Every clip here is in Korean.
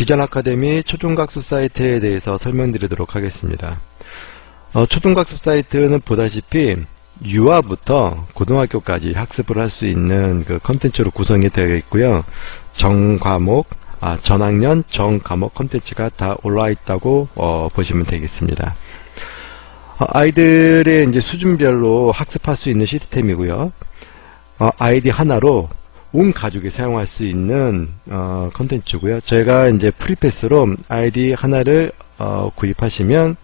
디자인 아카데미 초중학습 사이트에 대해서 설명드리도록 하겠습니다. 초중학습 사이트는 보다시피 유아부터 고등학교까지 학습을 할 수 있는 그 컨텐츠로 구성이 되어 있고요. 전학년, 전과목 컨텐츠가 다 올라와 있다고 보시면 되겠습니다. 아이들의 이제 수준별로 학습할 수 있는 시스템이고요. 아이디 하나로 온 가족이 사용할 수 있는 컨텐츠고요. 저희가 이제 프리패스로 아이디 하나를 구입하시면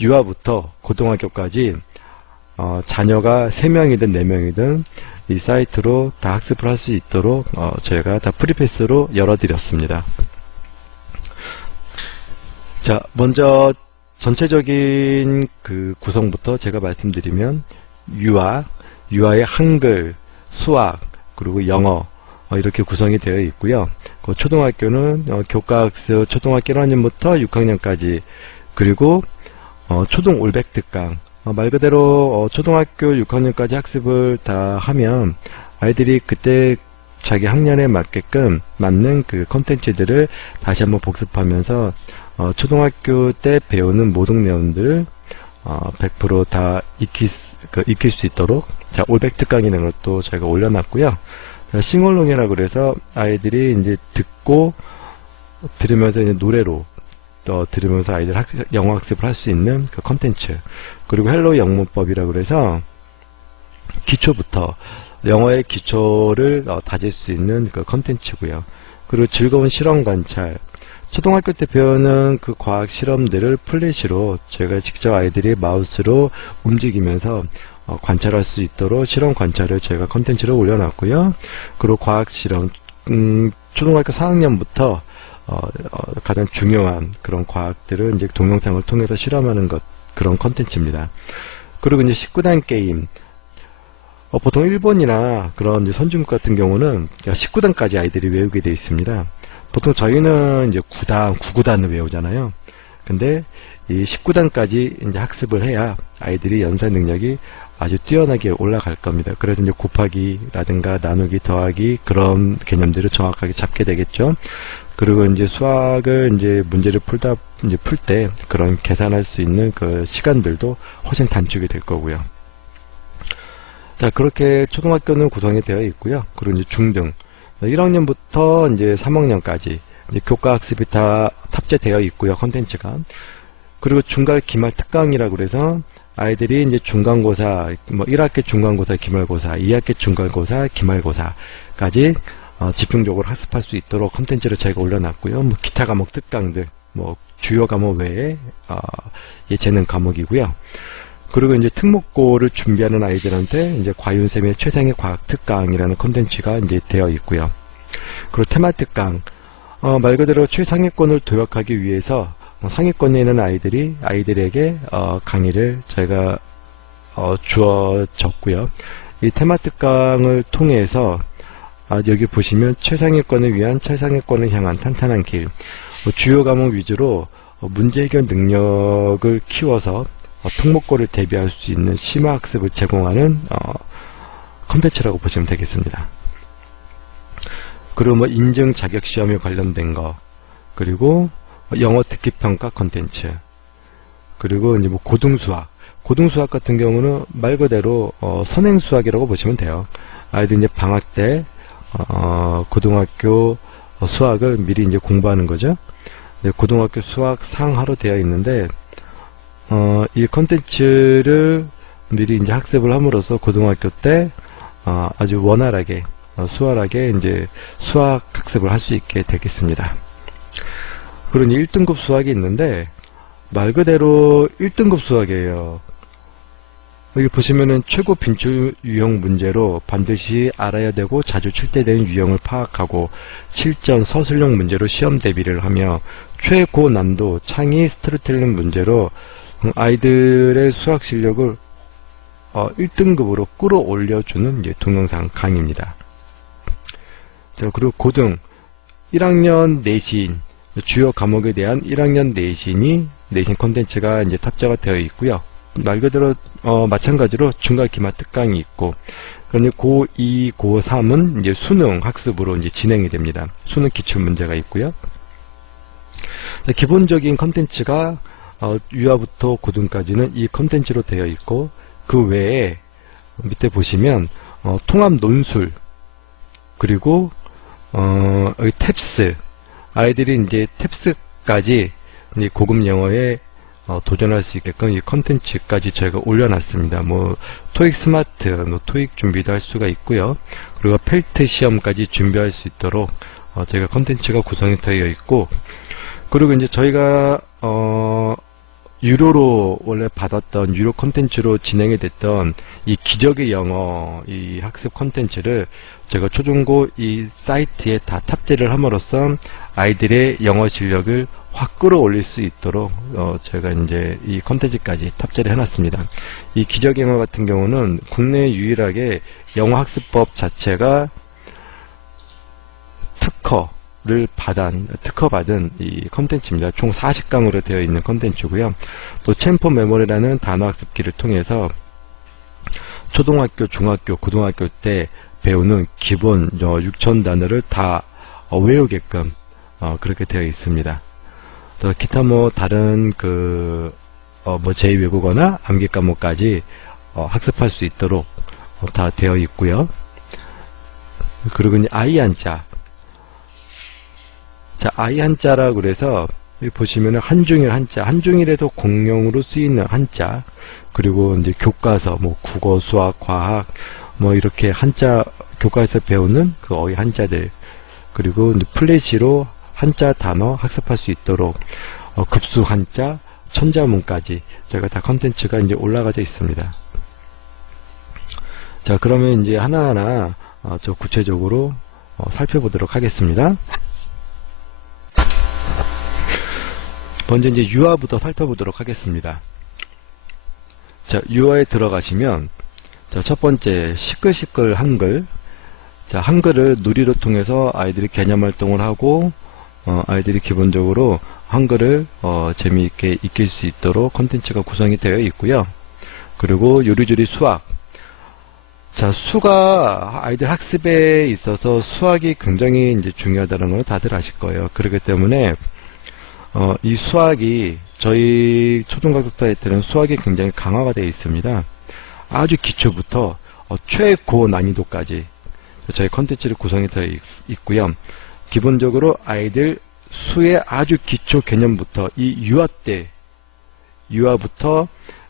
유아부터 고등학교까지 자녀가 3명이든 4명이든 이 사이트로 다 학습을 할 수 있도록 저희가 다 프리패스로 열어드렸습니다. 자, 먼저 전체적인 그 구성부터 제가 말씀드리면 유아의 한글, 수학, 그리고 영어 이렇게 구성이 되어 있고요. 그 초등학교는 교과학습 초등학교 1학년부터 6학년까지 그리고 초등 올백 특강 말 그대로 초등학교 6학년까지 학습을 다 하면 아이들이 그때 자기 학년에 맞는 그 컨텐츠들을 다시 한번 복습하면서 초등학교 때 배우는 모든 내용들을 100% 다 익힐 수 있도록 자, 올백 특강이라는 것도 저희가 올려놨고요. 싱얼롱이라고 그래서 아이들이 이제 듣고 들으면서 이제 노래로 또 들으면서 아이들 영어 학습을 할 수 있는 그 컨텐츠. 그리고 헬로 영문법이라고 그래서 기초부터 영어의 기초를 다질 수 있는 그 컨텐츠고요. 그리고 즐거운 실험 관찰. 초등학교 때 배우는 그 과학 실험들을 플래시로 저희가 직접 아이들이 마우스로 움직이면서 관찰할 수 있도록 실험 관찰을 저희가 컨텐츠로 올려놨고요. 그리고 과학 실험, 초등학교 4학년부터 가장 중요한 그런 과학들을 이제 동영상을 통해서 실험하는 그런 컨텐츠입니다. 그리고 이제 19단 게임. 보통 일본이나 그런 이제 선진국 같은 경우는 19단까지 아이들이 외우게 되어 있습니다. 보통 저희는 이제 9구단을 외우잖아요. 근데 이 19단까지 이제 학습을 해야 아이들이 연산 능력이 아주 뛰어나게 올라갈 겁니다. 그래서 이제 곱하기라든가 나누기, 더하기 그런 개념들을 정확하게 잡게 되겠죠. 그리고 이제 수학을 이제 문제를 풀 때 그런 계산할 수 있는 그 시간들도 훨씬 단축이 될 거고요. 자, 그렇게 초등학교는 구성이 되어 있고요. 그리고 이제 중등 1학년부터 이제 3학년까지 이제 교과 학습이 다 탑재되어 있고요. 컨텐츠가. 그리고 중간 기말 특강이라고 그래서 아이들이 이제 중간고사, 1학기 중간고사, 기말고사, 2학기 중간고사, 기말고사까지 집중적으로 학습할 수 있도록 컨텐츠를 저희가 올려놨고요. 기타 과목 특강들, 주요 과목 외에 예체능 과목이고요. 그리고 이제 특목고를 준비하는 아이들한테 이제 과윤쌤의 최상의 과학 특강이라는 컨텐츠가 이제 되어 있고요. 그리고 테마 특강, 말 그대로 최상위권을 도약하기 위해서 상위권에 있는 아이들에게 강의를 저희가 주어졌고요. 이 테마 특강을 통해서 여기 보시면 최상위권을 위한 최상위권을 향한 탄탄한 길, 주요 과목 위주로 문제 해결 능력을 키워서 특목고를 대비할 수 있는 심화학습을 제공하는 컨텐츠라고 보시면 되겠습니다. 그리고 인증 자격 시험에 관련된 거, 그리고 영어 듣기 평가 컨텐츠, 그리고 이제 고등수학 같은 경우는 말 그대로 선행 수학이라고 보시면 돼요. 아이들 이제 방학 때 고등학교 수학을 미리 이제 공부하는 거죠. 고등학교 수학 상하로 되어 있는데 이 컨텐츠를 미리 이제 학습을 함으로써 고등학교 때 아주 원활하게 수월하게 이제 수학 학습을 할 수 있게 되겠습니다. 그리고 1등급 수학이 있는데 말 그대로 1등급 수학이에요. 여기 보시면은 최고 빈출 유형 문제로 반드시 알아야 되고 자주 출제되는 유형을 파악하고 실전 서술형 문제로 시험 대비를 하며 최고난도 창의 스토리텔링 문제로 아이들의 수학 실력을 1등급으로 끌어올려주는 이제 동영상 강의입니다. 자, 그리고 고등 1학년 내신 주요 과목에 대한 1학년 내신 콘텐츠가 이제 탑재가 되어 있고요. 말 그대로 마찬가지로 중간 기말 특강이 있고, 그런데 고2, 고3은 이제 수능 학습으로 이제 진행이 됩니다. 수능 기출 문제가 있고요. 기본적인 컨텐츠가 유아부터 고등까지는 이 컨텐츠로 되어 있고, 그 외에 밑에 보시면 통합 논술, 그리고 여기 탭스, 아이들이 이제 탭스까지 이제 고급 영어에 도전할 수 있게끔 이 컨텐츠까지 저희가 올려놨습니다. 뭐 토익 스마트, 뭐 토익 준비도 할 수가 있고요. 그리고 펠트 시험까지 준비할 수 있도록 저희가 컨텐츠가 구성이 되어 있고, 그리고 이제 저희가 유료로 원래 받았던 유료 컨텐츠로 진행이 됐던 이 기적의 영어 이 학습 컨텐츠를 제가 초중고 이 사이트에 다 탑재를 함으로써 아이들의 영어 실력을 확 끌어올릴 수 있도록 제가 이제 이 컨텐츠까지 탑재를 해놨습니다. 이 기적의 영어 같은 경우는 국내 유일하게 영어 학습법 자체가 특허받은 이 컨텐츠입니다. 총 40강으로 되어 있는 컨텐츠고요. 또 챔프 메모리라는 단어 학습기를 통해서 초등학교, 중학교, 고등학교 때 배우는 기본 6천 단어를 다 외우게끔 그렇게 되어 있습니다. 또 기타 뭐 다른 뭐 제2외국어나 암기 과목까지 학습할 수 있도록 다 되어 있고요. 그리고 이제 아이 한자. 자, 아이 한자라고 그래서 여기 보시면은 한중일 한자, 한중일에도 공용으로 쓰이는 한자, 그리고 이제 교과서, 뭐 국어, 수학, 과학, 뭐 이렇게 한자 교과에서 배우는 그 어휘 한자들, 그리고 이제 플래시로 한자 단어 학습할 수 있도록 급수 한자, 천자문까지 저희가 다 컨텐츠가 이제 올라가져 있습니다. 자, 그러면 이제 하나하나 저 구체적으로 살펴보도록 하겠습니다. 먼저 이제 유아부터 살펴보도록 하겠습니다. 자, 유아에 들어가시면, 자, 첫 번째, 시끌시끌 한글. 자, 한글을 누리를 통해서 아이들이 개념 활동을 하고, 아이들이 기본적으로 한글을, 재미있게 익힐 수 있도록 컨텐츠가 구성이 되어 있고요. 그리고 요리조리 수학. 자, 수가 아이들 학습에 있어서 수학이 굉장히 이제 중요하다는 걸 다들 아실 거예요. 그렇기 때문에, 이 수학이 저희 초등학교 사이트는 수학이 굉장히 강화가 되어 있습니다. 아주 기초부터 최고 난이도까지 저희 컨텐츠를 구성이 되어 있고요. 기본적으로 아이들 수의 아주 기초 개념부터 이 유아부터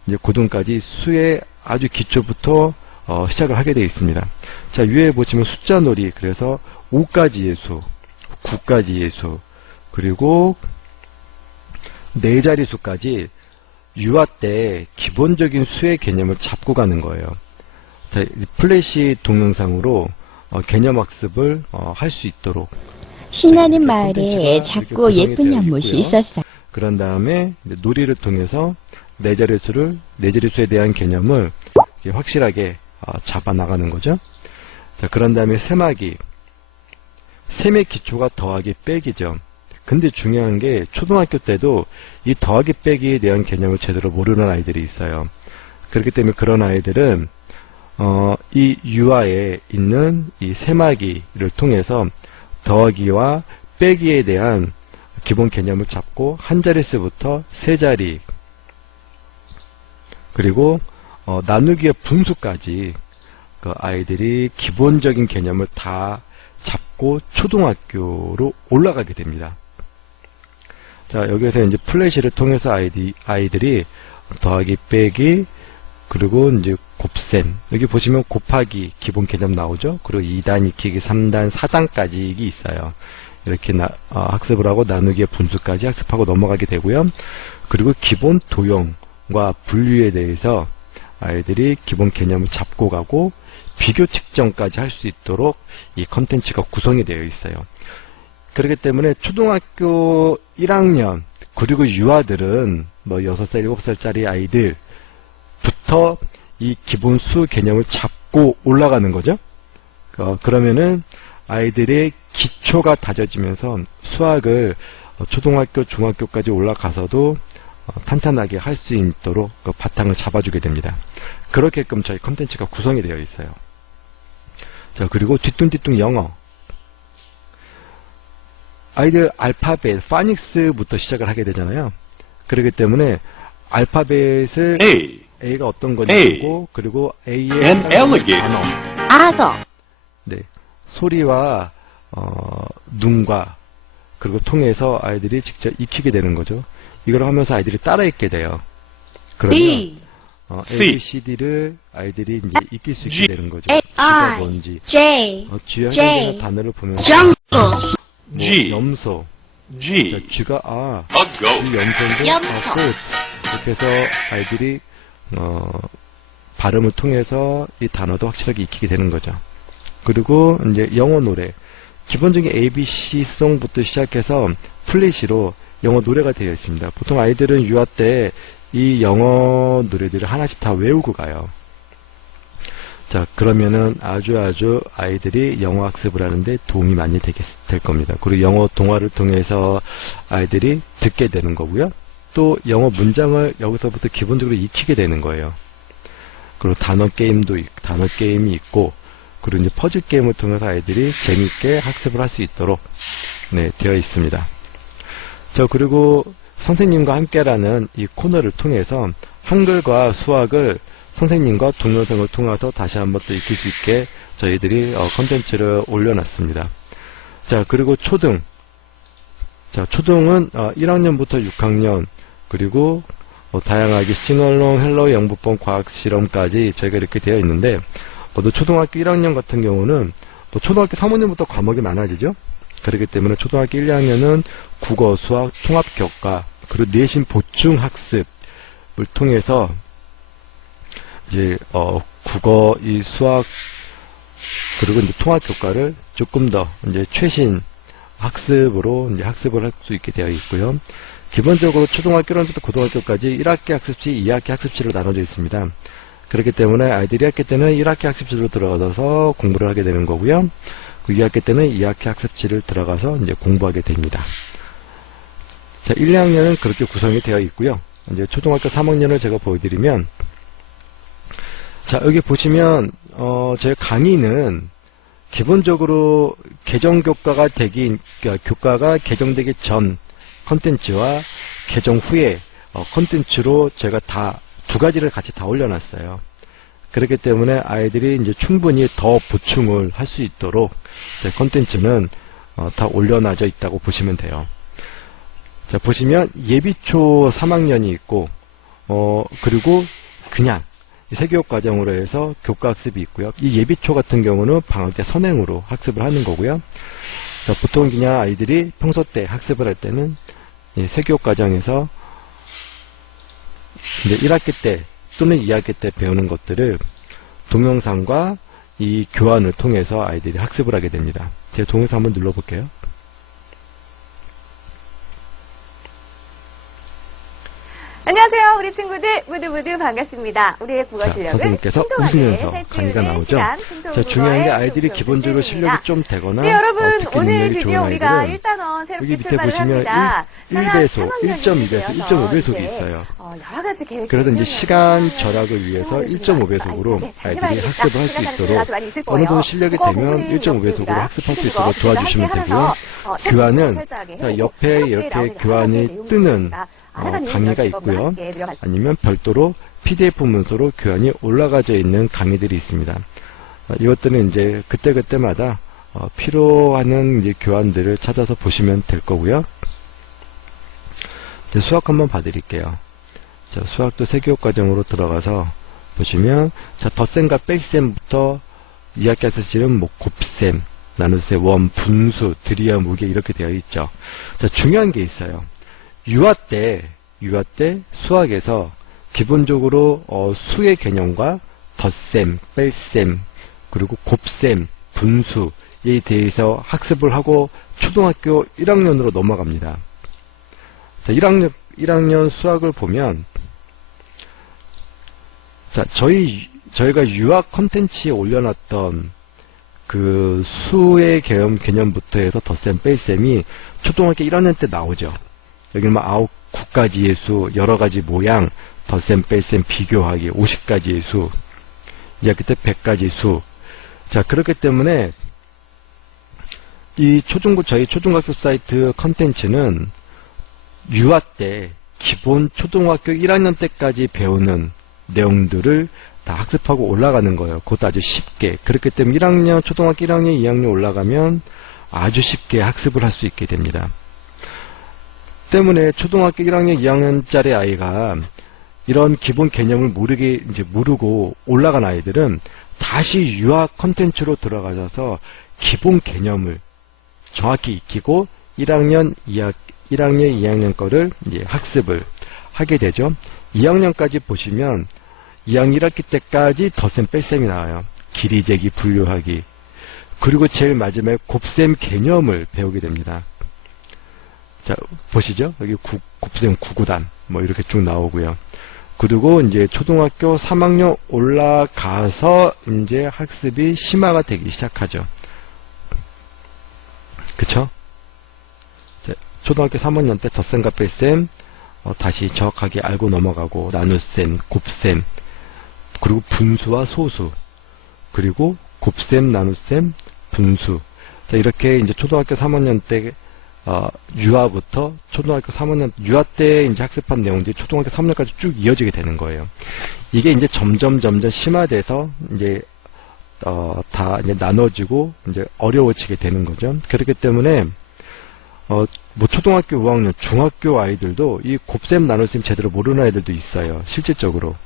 이제 고등까지 수의 아주 기초부터 시작을 하게 되어 있습니다. 자, 위에 보시면 숫자 놀이, 그래서 5가지의 수, 9가지의 수, 그리고 4자리 수까지 유아 때 기본적인 수의 개념을 잡고 가는 거예요. 자, 플래시 동영상으로 개념 학습을 할 수 있도록 신나는 마을에 작고 예쁜 연못이 있었어요. 그런 다음에 놀이를 통해서 4자리 수에 대한 개념을 확실하게 잡아 나가는 거죠. 자, 그런 다음에 세마기, 셈의 기초가 더하기 빼기죠. 근데 중요한 게 초등학교 때도 이 더하기 빼기에 대한 개념을 제대로 모르는 아이들이 있어요. 그렇기 때문에 그런 아이들은 이 유아에 있는 이 세마기를 통해서 더하기와 빼기에 대한 기본 개념을 잡고 한 자릿수부터 세 자리, 그리고 나누기의 분수까지 그 아이들이 기본적인 개념을 다 잡고 초등학교로 올라가게 됩니다. 자, 여기서 이제 플래시를 통해서 아이들이 더하기, 빼기, 그리고 이제 곱셈. 여기 보시면 곱하기 기본 개념 나오죠? 그리고 2단, 익히기, 3단, 4단까지 이게 있어요. 이렇게 학습을 하고 나누기의 분수까지 학습하고 넘어가게 되고요. 그리고 기본 도형과 분류에 대해서 아이들이 기본 개념을 잡고 가고 비교 측정까지 할 수 있도록 이 컨텐츠가 구성이 되어 있어요. 그렇기 때문에 초등학교 1학년 그리고 유아들은 뭐 6살, 7살짜리 아이들부터 이 기본 수 개념을 잡고 올라가는 거죠. 그러면은 아이들의 기초가 다져지면서 수학을 초등학교, 중학교까지 올라가서도 탄탄하게 할 수 있도록 그 바탕을 잡아주게 됩니다. 그렇게끔 저희 컨텐츠가 구성이 되어 있어요. 자, 그리고 뒤뚱뒤뚱 영어. 아이들 알파벳, 파닉스부터 시작을 하게 되잖아요. 그렇기 때문에 알파벳을 A가 어떤 건지 A. 보고, 그리고 A의 An alligator. 단어, 악어, 네, 소리와 눈과 그리고 통해서 아이들이 직접 익히게 되는 거죠. 이걸 하면서 아이들이 따라 읽게 돼요. 그러면 B, C. A, B, C, D를 아이들이 이제 익힐 수 있게 G. 되는 거죠. A, G가 I, 뭔지, J, G와 J. 해당되는 단어를 보면서 jungle, G. 염소, G. G가 A goat. G 염소인데 염소. goat. 이렇게 해서 아이들이 발음을 통해서 이 단어도 확실하게 익히게 되는 거죠. 그리고 이제 영어 노래, 기본적인 ABC 송부터 시작해서 플래시로 영어 노래가 되어 있습니다. 보통 아이들은 유아 때 이 영어 노래들을 하나씩 다 외우고 가요. 자, 그러면은 아주 아이들이 영어 학습을 하는데 도움이 많이 될 겁니다. 그리고 영어 동화를 통해서 아이들이 듣게 되는 거고요. 또 영어 문장을 여기서부터 기본적으로 익히게 되는 거예요. 그리고 단어 게임이 있고, 그리고 이제 퍼즐 게임을 통해서 아이들이 재미있게 학습을 할 수 있도록 되어 있습니다. 자, 그리고 선생님과 함께라는 이 코너를 통해서 한글과 수학을 선생님과 동영상을 통해서 다시 한번 또 익힐 수 있게 저희들이 컨텐츠를 올려놨습니다. 자, 그리고 초등. 자, 초등은 1학년부터 6학년, 그리고 다양하게 싱얼롱, 헬로, 영부법, 과학 실험까지 저희가 이렇게 되어 있는데, 또 초등학교 1학년 같은 경우는 또 초등학교 3학년부터 과목이 많아지죠. 그렇기 때문에 초등학교 1, 2학년은 국어, 수학, 통합 교과, 그리고 내신 보충 학습을 통해서 이제 국어, 이 수학, 그리고 이제 통합 교과를 조금 더 이제 최신 학습으로 이제 학습을 할 수 있게 되어 있고요. 기본적으로 초등학교 1학년부터 고등학교까지 1학기 학습시, 2학기 학습시로 나눠져 있습니다. 그렇기 때문에 아이들이 1학기 때는 1학기 학습시로 들어가서 공부를 하게 되는 거고요. 그 2학기 때는 2학기 학습시를 들어가서 이제 공부하게 됩니다. 자, 1, 2학년은 그렇게 구성이 되어 있고요. 이제 초등학교 3학년을 제가 보여드리면, 자, 여기 보시면 제 강의는 기본적으로 교과가 개정되기 전 컨텐츠와 개정 후에 컨텐츠로 제가 다 두 가지를 같이 다 올려놨어요. 그렇기 때문에 아이들이 이제 충분히 더 보충을 할 수 있도록 제 컨텐츠는 다 올려놔져 있다고 보시면 돼요. 자, 보시면 예비초 3학년이 있고, 그리고 그냥 세교육 과정으로 해서 교과 학습이 있고요. 이 예비초 같은 경우는 방학 때 선행으로 학습을 하는 거고요. 자, 보통 그냥 아이들이 평소 때 학습을 할 때는 세교육 과정에서 이제 1학기 때 또는 2학기 때 배우는 것들을 동영상과 이 교환을 통해서 아이들이 학습을 하게 됩니다. 제가 동영상 한번 눌러볼게요. 안녕하세요, 우리 친구들 모두 반갑습니다. 우리의 국어 자, 실력을 선생님께서 풍성하게 웃으면서 살찌우는 강의가 나오죠. 시간, 자, 중요한 게 아이들이 톡톡 기본적으로 선생님입니다. 실력이 좀 되거나 네, 여러분, 듣기 오늘 능력이 드디어 좋은 우리가 아이들은 1단원 새롭게 여기 밑에 출발을 보시면 합니다. 1배속, 3학년이 1.2배속, 되어서 1.5배속이 이제, 있어요. 여러 가지 계획 그래서 이제 시간 절약을 위해서 1.5배속으로 아이들이 학습을 할 수 있도록 어느 정도 실력이 되면 1.5배속으로 학습할 수 있도록 도와주시면 되고요. 교환은 자, 옆에 이렇게 교환이 뜨는 강의가 있고요. 아니면 별도로 PDF 문서로 교환이 올라가져 있는 강의들이 있습니다. 이것들은 이제 그때그때마다 필요하는 이제 교환들을 찾아서 보시면 될 거고요. 이제 수학 한번 봐드릴게요. 자, 수학도 세교육 과정으로 들어가서 보시면, 자, 덧셈과 뺄셈부터 2학기 학습시는 뭐 곱셈, 나눗셈, 원, 분수, 들이와 무게 이렇게 되어 있죠. 자, 중요한 게 있어요. 유아 때 수학에서 기본적으로 수의 개념과 덧셈, 뺄셈, 그리고 곱셈, 분수에 대해서 학습을 하고 초등학교 1학년으로 넘어갑니다. 자, 1학년 수학을 보면, 자, 저희가 유학 컨텐츠에 올려놨던 그 수의 개념부터 해서 덧셈, 뺄셈이 초등학교 1학년 때 나오죠. 여기는 뭐 9가지의 수, 여러 가지 모양, 덧셈, 뺄셈, 비교하기, 50가지의 수, 2학기 때 100가지 수. 자, 그렇기 때문에 저희 초중학습 사이트 컨텐츠는 유아 때 기본 초등학교 1학년 때까지 배우는 내용들을 다 학습하고 올라가는 거예요. 그것도 아주 쉽게. 그렇기 때문에 초등학교 1학년, 2학년 올라가면 아주 쉽게 학습을 할 수 있게 됩니다. 때문에 초등학교 1학년, 2학년짜리 아이가 이런 기본 개념을 모르고 올라간 아이들은 다시 유아 컨텐츠로 들어가셔서 기본 개념을 정확히 익히고 1학년, 2학년 거를 이제 학습을 하게 되죠. 2학년까지 보시면 2학년 1학기 때까지 덧셈 뺄셈이 나와요. 길이 재기, 분류하기. 그리고 제일 마지막에 곱셈 개념을 배우게 됩니다. 자, 보시죠. 여기 곱셈 9구단 뭐 이렇게 쭉 나오고요. 그리고 이제 초등학교 3학년 올라가서 이제 학습이 심화가 되기 시작하죠. 그쵸? 자, 초등학교 3학년 때 덧셈과 뺄셈 다시 정확하게 알고 넘어가고 나눗셈, 곱셈, 그리고 분수와 소수, 그리고 곱셈, 나눗셈, 분수. 자, 이렇게 이제 초등학교 3학년 때 유아부터 초등학교 3학년 유아 때 이제 학습한 내용들이 초등학교 3학년까지 쭉 이어지게 되는 거예요. 이게 이제 점점 심화돼서 이제 다 이제 나눠지고 이제 어려워지게 되는 거죠. 그렇기 때문에 뭐 초등학교 5학년, 중학교 아이들도 이 곱셈 나눗셈 제대로 모르는 아이들도 있어요. 실질적으로.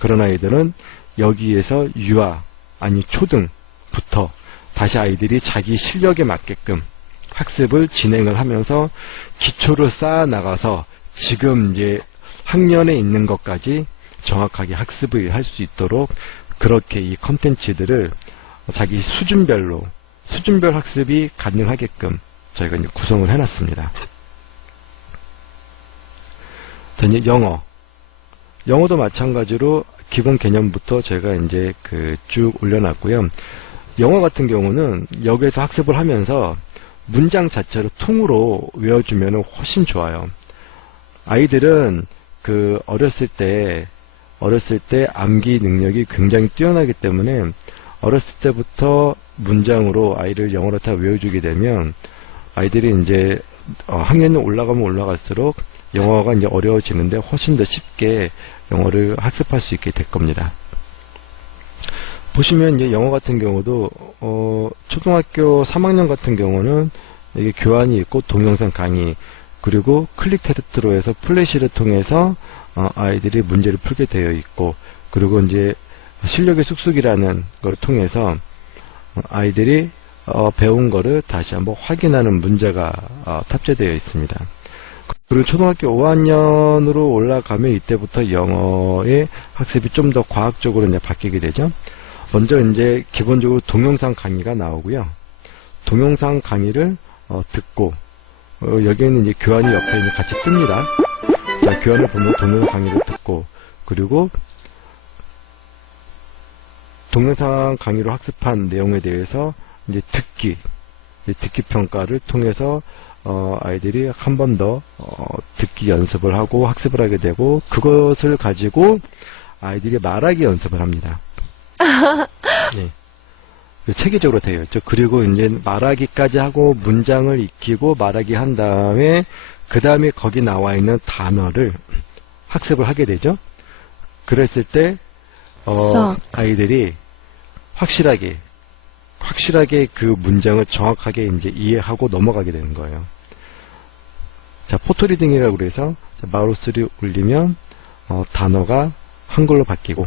그런 아이들은 여기에서 유아, 아니 초등부터 다시 아이들이 자기 실력에 맞게끔 학습을 진행을 하면서 기초를 쌓아 나가서 지금 이제 학년에 있는 것까지 정확하게 학습을 할 수 있도록 그렇게 이 컨텐츠들을 자기 수준별 학습이 가능하게끔 저희가 이제 구성을 해놨습니다. 자, 이제 영어도 마찬가지로 기본 개념부터 제가 이제 쭉 올려놨고요. 영어 같은 경우는 여기에서 학습을 하면서 문장 자체로 통으로 외워주면 훨씬 좋아요. 아이들은 어렸을 때 암기 능력이 굉장히 뛰어나기 때문에 어렸을 때부터 문장으로 아이를 영어로 다 외워주게 되면 아이들이 이제 학년이 올라가면 올라갈수록 영어가 이제 어려워지는데 훨씬 더 쉽게 영어를 학습할 수 있게 될 겁니다. 보시면 이제 영어 같은 경우도 초등학교 3학년 같은 경우는 이게 교환이 있고 동영상 강의 그리고 클릭 테스트로 해서 플래시를 통해서 아이들이 문제를 풀게 되어 있고 그리고 이제 실력의 쑥쑥이라는 걸 통해서 아이들이 배운 거를 다시 한번 확인하는 문제가 탑재되어 있습니다. 그리고 초등학교 5학년으로 올라가면 이때부터 영어의 학습이 좀 더 과학적으로 이제 바뀌게 되죠. 먼저 이제 기본적으로 동영상 강의가 나오고요. 동영상 강의를 듣고 여기에는 이제 교환이 옆에 이제 같이 뜹니다. 자, 교환을 보면 동영상 강의를 듣고 그리고 동영상 강의로 학습한 내용에 대해서 이제 듣기 평가를 통해서 아이들이 한 번 더 듣기 연습을 하고 학습을 하게 되고 그것을 가지고 아이들이 말하기 연습을 합니다. 네. 체계적으로 되어 있죠. 그리고 이제 말하기까지 하고 문장을 익히고 말하기 한 다음에 그 다음에 거기 나와 있는 단어를 학습을 하게 되죠. 그랬을 때 아이들이 확실하게 그 문장을 정확하게 이제 이해하고 넘어가게 되는 거예요. 자, 포토리딩이라고 그래서 마우스를 올리면 단어가 한글로 바뀌고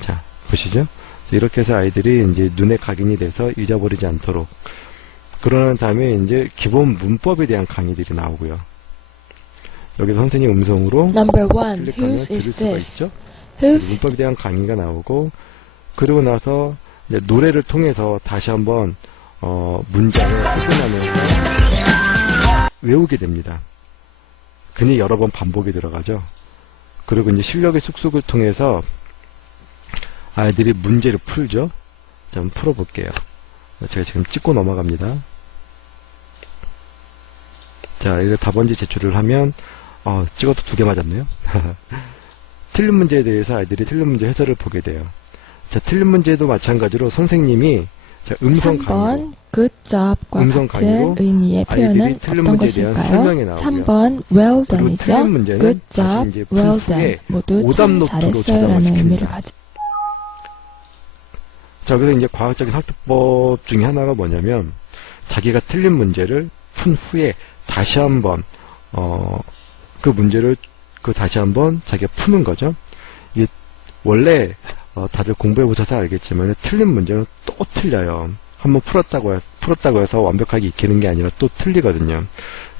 자, 보시죠? 이렇게 해서 아이들이 이제 눈에 각인이 돼서 잊어버리지 않도록 그러는 다음에 이제 기본 문법에 대한 강의들이 나오고요. 여기서 선생님 음성으로 Number one, 클릭하면 whose 들을 is 수가 this? 있죠. Whose? 문법에 대한 강의가 나오고 그러고 나서 이제 노래를 통해서 다시 한번 문장을 확인하면서 외우게 됩니다. 그니 여러 번 반복이 들어가죠. 그리고 이제 실력의 쑥쑥을 통해서 아이들이 문제를 풀죠. 자, 한번 풀어볼게요. 제가 지금 찍고 넘어갑니다. 자, 이거 답안지 제출을 하면 찍어도 2개 맞았네요. 틀린 문제에 대해서 아이들이 틀린 문제 해설을 보게 돼요. 자, 틀린 문제도 마찬가지로 선생님이 자, 음성 강의로 good job과 음성 강의로 같은 의미의 아이들이 표현은 틀린 어떤 문제에 대한 것일까요? 설명이 나오고요. 3번 well 그리고 done이죠. 틀린 문제는 good 다시 job, 이제 푼 well 후에 done 모두 오답 참 노트로 잘했어요라는 저장을 의미를 시킵니다. 가지고 자, 그래서 이제 과학적인 학습법 중에 하나가 뭐냐면, 자기가 틀린 문제를 푼 후에 다시 한번, 그 문제를 다시 한번 자기가 푸는 거죠. 이게 원래, 다들 공부해보셔서 알겠지만, 틀린 문제는 또 틀려요. 한번 풀었다고 해서 완벽하게 익히는 게 아니라 또 틀리거든요.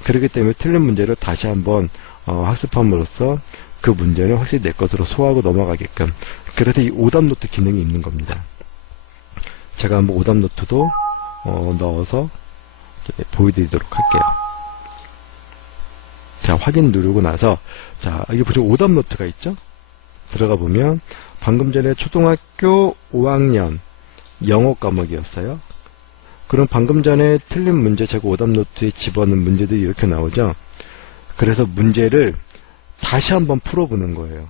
그렇기 때문에 틀린 문제를 다시 한번, 학습함으로써 그 문제는 확실히 내 것으로 소화하고 넘어가게끔. 그래서 이 오답 노트 기능이 있는 겁니다. 제가 한번 오답 노트도 넣어서 보여드리도록 할게요. 자, 확인 누르고 나서, 자, 이게 보시면 오답 노트가 있죠? 들어가 보면, 방금 전에 초등학교 5학년 영어 과목이었어요. 그럼 방금 전에 틀린 문제, 제가 오답 노트에 집어넣은 문제들이 이렇게 나오죠? 그래서 문제를 다시 한번 풀어보는 거예요.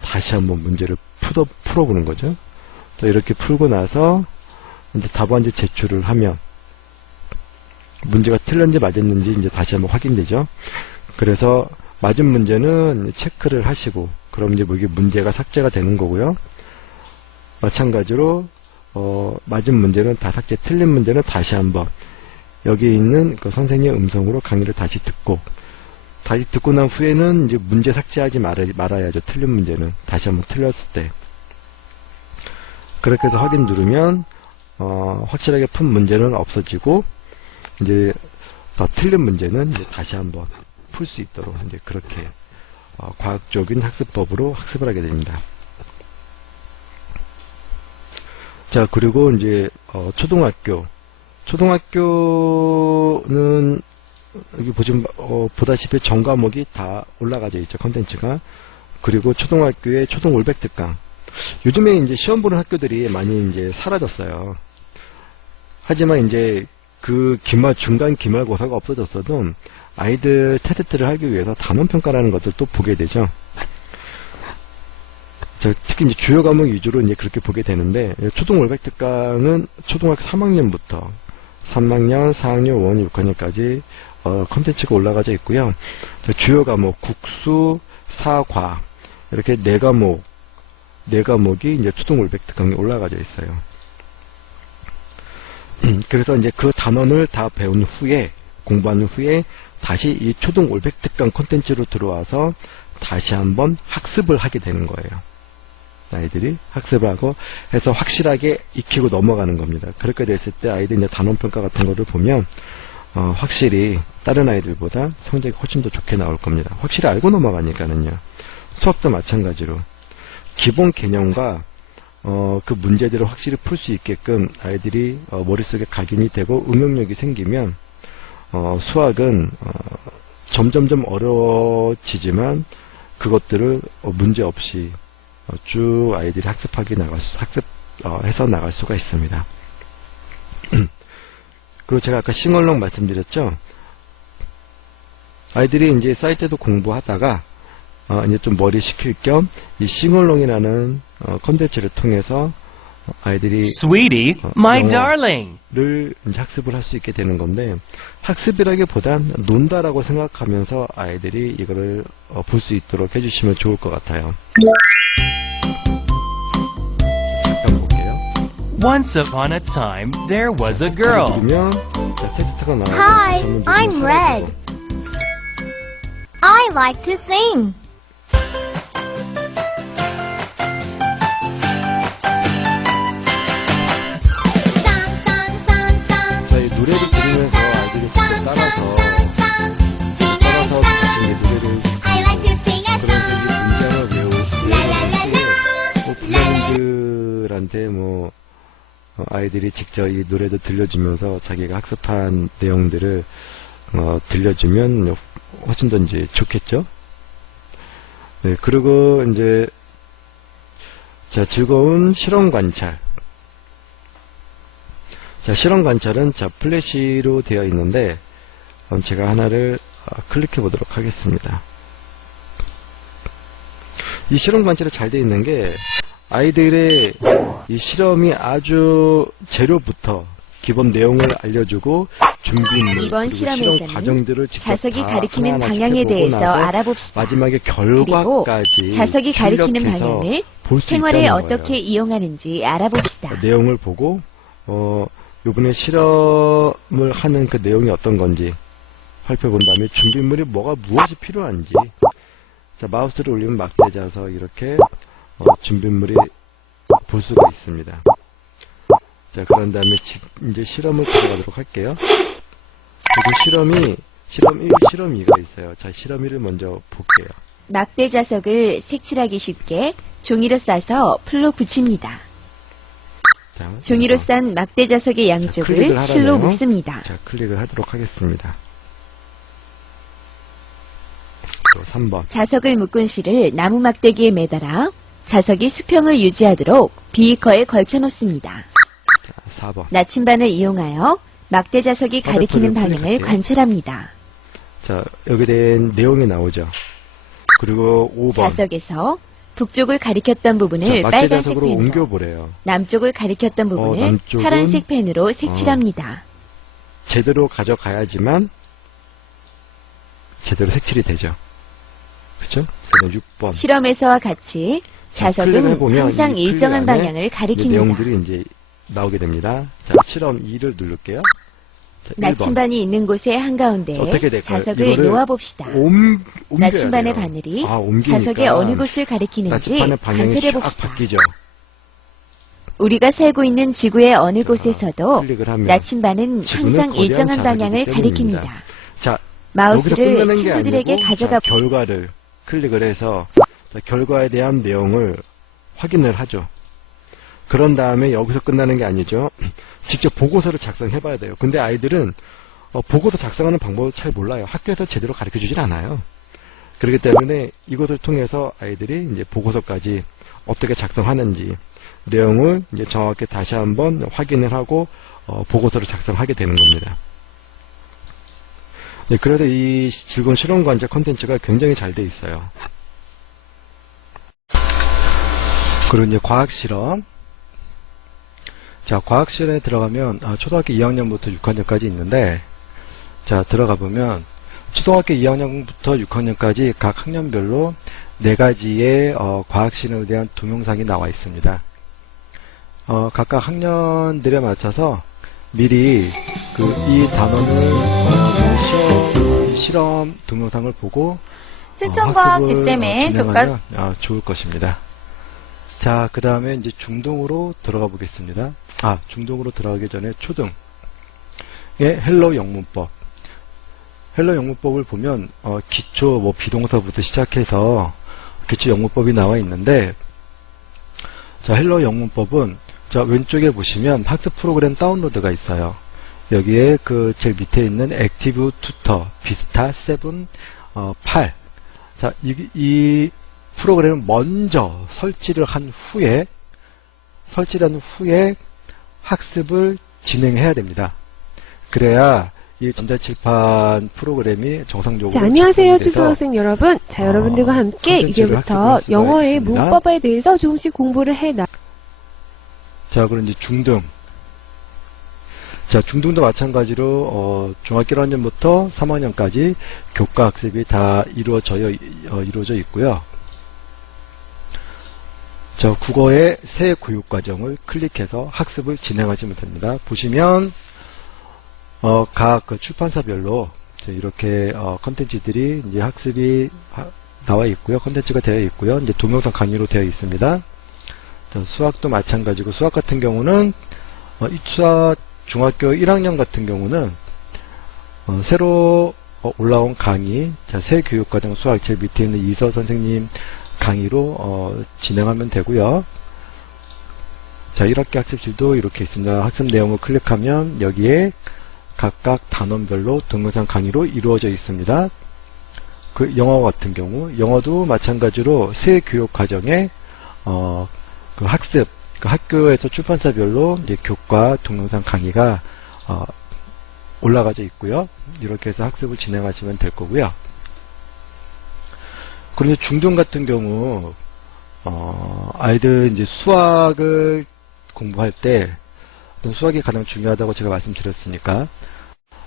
다시 한번 문제를 풀어보는 거죠. 이렇게 풀고 나서 이제 답안지 제출을 하면 문제가 틀렸는지 맞았는지 이제 다시 한번 확인되죠. 그래서 맞은 문제는 체크를 하시고 그럼 이제 이게 문제가 삭제가 되는 거고요. 마찬가지로 맞은 문제는 다 삭제, 틀린 문제는 다시 한번 여기 있는 그 선생님 음성으로 강의를 다시 듣고 난 후에는 이제 문제 삭제하지 말아야죠. 틀린 문제는 다시 한번 틀렸을 때. 그렇게 해서 확인 누르면 확실하게 푼 문제는 없어지고 이제 더 틀린 문제는 이제 다시 한번 풀 수 있도록 이제 그렇게 과학적인 학습법으로 학습을 하게 됩니다. 자, 그리고 이제 초등학교는 여기 보다시피 전 과목이 다 올라가져 있죠. 컨텐츠가. 그리고 초등학교의 초등 올백 특강. 요즘에 이제 시험 보는 학교들이 많이 이제 사라졌어요. 하지만 이제 그 중간 기말고사가 없어졌어도 아이들 테스트를 하기 위해서 단원 평가라는 것을 또 보게 되죠. 특히 이제 주요 과목 위주로 이제 그렇게 보게 되는데, 초등 올백 특강은 초등학교 3학년부터 3학년, 4학년, 5학년, 6학년까지 컨텐츠가 올라가져 있고요. 주요 과목 국수, 사과 이렇게 네 과목이 이제 초등 올백 특강에 올라가져 있어요. 그래서 이제 그 단원을 다 배운 후에, 공부한 후에, 다시 이 초등 올백 특강 콘텐츠로 들어와서 다시 한번 학습을 하게 되는 거예요. 아이들이 학습을 하고 해서 확실하게 익히고 넘어가는 겁니다. 그렇게 됐을 때 아이들 이제 단원평가 같은 거를 보면, 확실히 다른 아이들보다 성적이 훨씬 더 좋게 나올 겁니다. 확실히 알고 넘어가니까는요. 수학도 마찬가지로. 기본 개념과 그 문제들을 확실히 풀 수 있게끔 아이들이 머릿속에 각인이 되고 응용력이 생기면 수학은 점점점 어려워지지만 그것들을 문제 없이 쭉 아이들이 해서 나갈 수가 있습니다. 그리고 제가 아까 싱얼롱 말씀드렸죠. 아이들이 이제 사이트에도 공부하다가 이제 좀 머리 식힐 겸 이 싱얼롱이라는 컨텐츠를 통해서 아이들이 Sweetie, my darling. 를 이제 학습을 할 수 있게 되는 건데, 학습이라기보단 논다라고 생각하면서 아이들이 이거를 볼 수 있도록 해주시면 좋을 것 같아요. 잠깐 볼게요. Once upon a time, there was a girl. 누르면 텍스트가 나와요. Hi, I'm Red. I like to sing. 자, 이 노래를 들으면서 아이들이 직접 따라서 이제 노래를 그런 문장을 부모님들한테 아이들이 직접 이 노래도 들려주면서 자기가 학습한 내용들을 들려주면 훨씬 더 이제 좋겠죠. 네, 그리고 이제 자, 즐거운 실험 관찰. 자, 실험 관찰은 플래시로 되어 있는데 제가 하나를 클릭해 보도록 하겠습니다. 이 실험 관찰이 잘 되어 있는 게 아이들의 이 실험이 아주 재료부터 기본 내용을 알려주고 준비물 이번 그리고 실험 실험에서는 과정들을 직접 자석이 다 가리키는 하나하나씩 방향에 해보고 대해서 나서 알아봅시다. 마지막에 결과까지 자석이 가리키는 출력해서 방향을 볼 수 생활에 있다는 어떻게 거예요. 이용하는지 알아봅시다. 내용을 보고 요번에 실험을 하는 그 내용이 어떤 건지 살펴본 다음에 준비물이 무엇이 필요한지 자, 마우스를 올리면 막대 자석 이렇게 준비물이 볼 수가 있습니다. 자, 그런 다음에 이제 실험을 들어가도록 할게요. 그리고 실험 1, 실험 2가 있어요. 자, 실험 1을 먼저 볼게요. 막대 자석을 색칠하기 쉽게 종이로 싸서 풀로 붙입니다. 자, 종이로 그래서 싼 막대 자석의 클릭을 양쪽을 하라네요. 실로 묶습니다. 자, 클릭을 하도록 하겠습니다. 그리고 3번. 자석을 묶은 실을 나무 막대기에 매달아 자석이 수평을 유지하도록 비이커에 걸쳐 놓습니다. 자, 4번. 나침반을 이용하여 막대 자석이 가리키는 화살표를 방향을 클릭할게요. 관찰합니다. 자, 여기에 대한 내용이 나오죠. 그리고 5번. 자석에서 북쪽을 가리켰던 부분을 막대 빨간색 자석으로 펜으로, 옮겨보래요. 남쪽을 가리켰던 부분을 남쪽은 파란색 펜으로 색칠합니다. 제대로 가져가야지만 제대로 색칠이 되죠. 그렇죠? 그다음 6번. 실험에서와 같이 자석은 클릭을 해보면 항상 이 일정한 클릭 안에 방향을 이제 가리킵니다. 내용들이 이제 나오게 됩니다. 자, 실험 2를 누를게요. 자, 1번. 나침반이 있는 곳의 한가운데에 어떻게 될까요? 자석을 이거를 놓아봅시다. 옮겨야 나침반의 돼요. 바늘이 옮기니까 자석의 어느 곳을 가리키는지 나침반의 방향이 쫙 관찰해봅시다. 바뀌죠. 우리가 살고 있는 지구의 어느 곳에서도 클릭을 하면 나침반은 지구는 항상 거대한 일정한 자석이기 방향을 때문입니다. 가리킵니다. 자, 여기서 마우스를 끝나는 게 친구들에게 아니고 가져가 자, 결과를 클릭을 해서 자, 결과에 대한 내용을 확인을 하죠. 그런 다음에 여기서 끝나는 게 아니죠. 직접 보고서를 작성해 봐야 돼요. 근데 아이들은 보고서 작성하는 방법을 잘 몰라요. 학교에서 제대로 가르쳐 주질 않아요. 그렇기 때문에 이것을 통해서 아이들이 이제 보고서까지 어떻게 작성하는지 내용을 이제 정확히 다시 한번 확인을 하고 보고서를 작성하게 되는 겁니다. 네, 그래서 이 즐거운 실험 관찰 콘텐츠가 굉장히 잘 돼 있어요. 그리고 이제 과학 실험. 자, 과학 실험에 들어가면 초등학교 2학년부터 6학년까지 있는데, 자, 들어가 보면 초등학교 2학년부터 6학년까지 각 학년별로 4가지의 과학 실험에 대한 동영상이 나와 있습니다. 각각 학년들에 맞춰서 미리 이 단원을 실험 동영상을 보고 실천과학 학습을 뒷셈의 진행하면 좋을 것입니다. 자, 그 다음에 이제 중등으로 들어가 보겠습니다. 중등으로 들어가기 전에 초등의 헬로 영문법. 헬로 영문법을 보면 기초 비동사부터 시작해서 기초 영문법이 나와 있는데, 자, 헬로 영문법은 자, 왼쪽에 보시면 학습 프로그램 다운로드가 있어요. 여기에 제일 밑에 있는 액티브 튜터 비스타 7, 8. 자, 이 프로그램을 먼저 설치를 한 후에 학습을 진행해야 됩니다. 그래야 이 전자칠판 프로그램이 정상적으로 자, 안녕하세요, 작동이 돼서 초등학생 여러분. 자, 여러분들과 함께 콘텐츠를 이제부터 학습할 수가 영어의 있습니다. 문법에 대해서 조금씩 공부를 자, 그럼 이제 중등. 자, 중등도 마찬가지로 중학교 1학년부터 3학년까지 교과 학습이 다 이루어져 있고요. 자, 국어의 새 교육 과정을 클릭해서 학습을 진행하시면 됩니다. 보시면 각 출판사별로 이렇게 컨텐츠들이 이제 학습이 나와 있고요. 컨텐츠가 되어 있고요. 이제 동영상 강의로 되어 있습니다. 자, 수학도 마찬가지고 수학 같은 경우는 수학 중학교 1학년 같은 경우는 새로 올라온 강의, 자, 새 교육과정 수학 제일 밑에 있는 이서 선생님 강의로 진행하면 되고요. 자, 1학기 학습실도 이렇게 있습니다. 학습 내용을 클릭하면 여기에 각각 단원별로 동영상 강의로 이루어져 있습니다. 영어 같은 경우, 영어도 마찬가지로 새 교육과정에 학습, 학교에서 출판사별로 이제 교과 동영상 강의가 올라가져 있고요. 이렇게 해서 학습을 진행하시면 될 거고요. 그런데 중등 같은 경우 아이들 이제 수학을 공부할 때 어떤 수학이 가장 중요하다고 제가 말씀드렸으니까.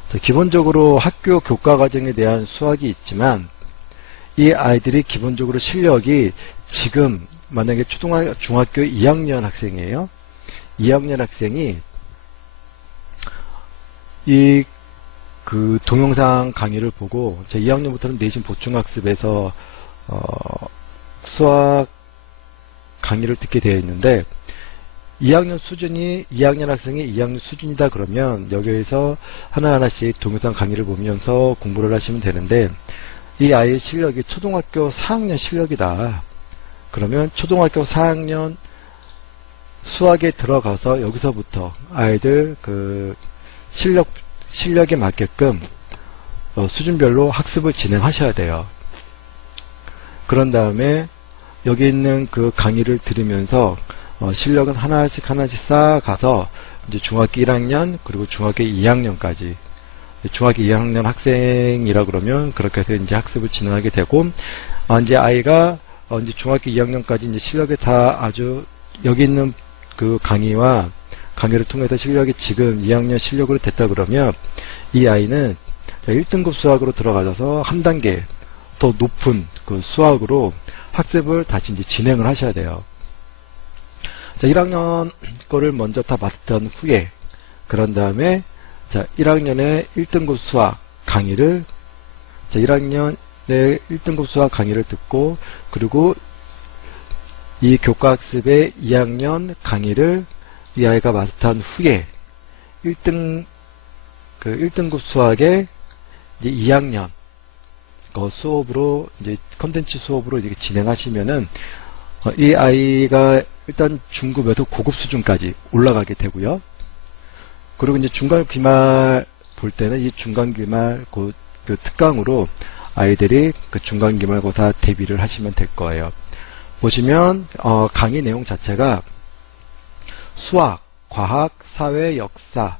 자, 기본적으로 학교 교과 과정에 대한 수학이 있지만 이 아이들이 기본적으로 실력이 지금 만약에 중학교 2학년 학생이에요. 2학년 학생이 그 동영상 강의를 보고 제 2학년부터는 내신 보충학습에서 수학 강의를 듣게 되어 있는데 2학년 학생이 2학년 수준이다 그러면 여기에서 하나하나씩 동영상 강의를 보면서 공부를 하시면 되는데 이 아이의 실력이 초등학교 4학년 실력이다. 그러면 초등학교 4학년 수학에 들어가서 여기서부터 아이들 그 실력에 맞게끔 수준별로 학습을 진행하셔야 돼요. 그런 다음에 여기 있는 그 강의를 들으면서 실력은 하나씩 쌓아가서 이제 중학교 1학년 그리고 중학교 2학년까지 중학교 2학년 학생이라 그러면 그렇게 해서 이제 학습을 진행하게 되고 이제 아이가 이제 중학교 2학년까지 이제 실력이 다 아주 여기 있는 그 강의를 통해서 실력이 지금 2학년 실력으로 됐다 그러면 이 아이는 1등급 수학으로 들어가서 한 단계 더 높은 그 수학으로 학습을 다시 이제 진행을 하셔야 돼요. 자, 1학년 거를 먼저 다 마스터한 후에 그런 다음에 자, 1학년의 1등급 수학 강의를 1학년의 1등급 수학 강의를 듣고 그리고 이 교과학습의 2학년 강의를 이 아이가 마스터한 후에 1등급 수학의 이제 2학년 수업으로 이제 컨텐츠 수업으로 이렇게 진행하시면은 이 아이가 일단 중급에서 고급 수준까지 올라가게 되고요. 그리고 이제 중간 기말 볼 때는 이 중간 기말 그 특강으로 아이들이 그 중간 기말고사 대비를 하시면 될 거예요. 보시면 강의 내용 자체가 수학, 과학, 사회, 역사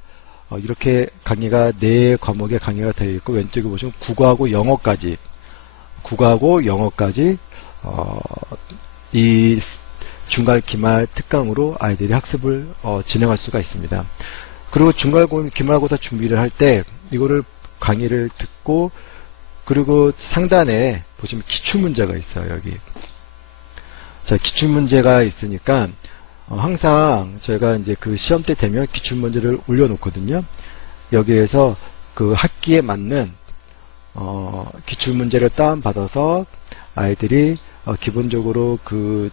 이렇게 강의가 4과목의 강의가 되어 있고 왼쪽에 보시면 국어하고 영어까지 이 중간 기말 특강으로 아이들이 학습을 진행할 수가 있습니다. 그리고 중간 기말고사 준비를 할 때 이거를 강의를 듣고 그리고 상단에 보시면 기출문제가 있어요. 여기 자 기출문제가 있으니까 항상 저희가 이제 그 시험 때 되면 기출문제를 올려놓거든요. 여기에서 그 학기에 맞는 기출문제를 다운받아서 아이들이 기본적으로 그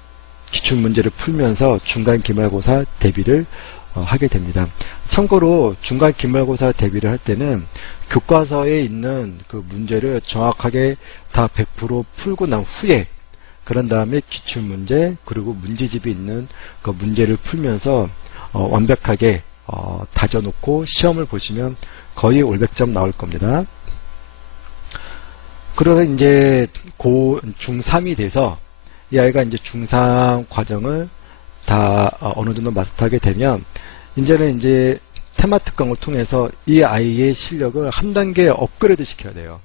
기출문제를 풀면서 중간 기말고사 대비를 하게 됩니다. 참고로 중간 기말고사 대비를 할 때는 교과서에 있는 그 문제를 정확하게 다 100% 풀고 난 후에 그런 다음에 기출문제 그리고 문제집이 있는 그 문제를 풀면서 완벽하게 다져놓고 시험을 보시면 거의 올백점 나올 겁니다. 그래서 이제 중3이 돼서 이 아이가 이제 중3 과정을 다 어느 정도 마스터하게 되면 이제는 이제 테마 특강을 통해서 이 아이의 실력을 한 단계 업그레이드 시켜야 돼요.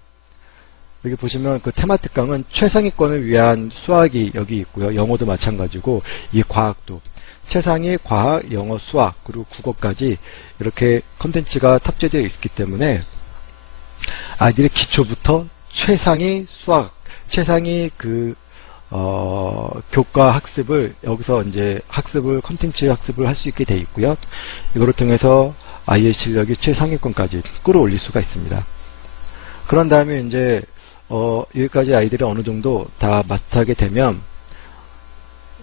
여기 보시면 그 테마 특강은 최상위권을 위한 수학이 여기 있고요. 영어도 마찬가지고 이 과학도 최상위 과학, 영어, 수학 그리고 국어까지 이렇게 컨텐츠가 탑재되어 있기 때문에 아이들의 기초부터 최상위 수학, 최상위 교과 학습을 여기서 이제 컨텐츠 학습을 할 수 있게 되어 있고요. 이거를 통해서 아이의 실력이 최상위권까지 끌어올릴 수가 있습니다. 그런 다음에 이제 여기까지 아이들이 어느 정도 다 마스터하게 되면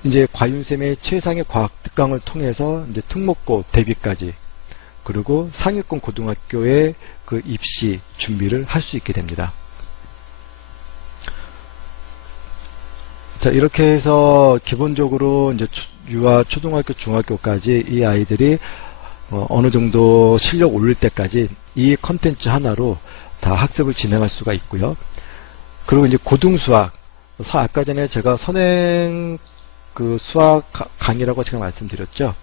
이제 과윤쌤의 최상의 과학 특강을 통해서 이제 특목고 대비까지 그리고 상위권 고등학교의 그 입시 준비를 할 수 있게 됩니다. 자, 이렇게 해서 기본적으로 이제 유아, 초등학교, 중학교까지 이 아이들이 어느 정도 실력 올릴 때까지 이 컨텐츠 하나로 다 학습을 진행할 수가 있고요. 그리고 이제 고등수학, 아까 전에 제가 선행 그 수학 강의라고 제가 말씀드렸죠.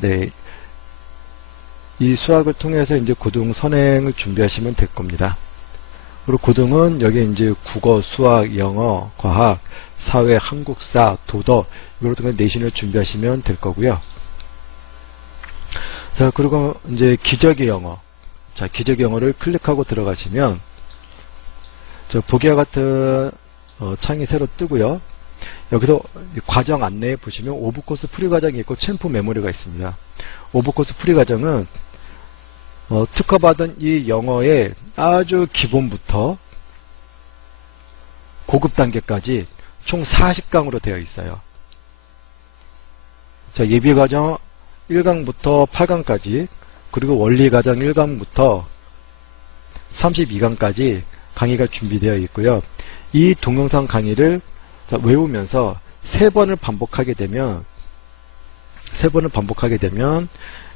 네. 이 수학을 통해서 이제 고등 선행을 준비하시면 될 겁니다. 그리고 고등은 여기 이제 국어, 수학, 영어, 과학, 사회, 한국사, 도덕 이걸 통해 내신을 준비하시면 될 거고요. 자, 그리고 이제 기저귀 영어. 자, 기저귀 영어를 클릭하고 들어가시면, 저 보기와 같은 창이 새로 뜨고요. 여기서 과정 안내에 보시면 오브코스 프리 과정이 있고 챔프 메모리가 있습니다. 오브코스 프리 과정은 특허받은 이 영어의 아주 기본부터 고급 단계까지 총 40강으로 되어 있어요. 자, 예비 과정 1강부터 8강까지, 그리고 원리 과정 1강부터 32강까지 강의가 준비되어 있고요. 이 동영상 강의를 외우면서 3번을 반복하게 되면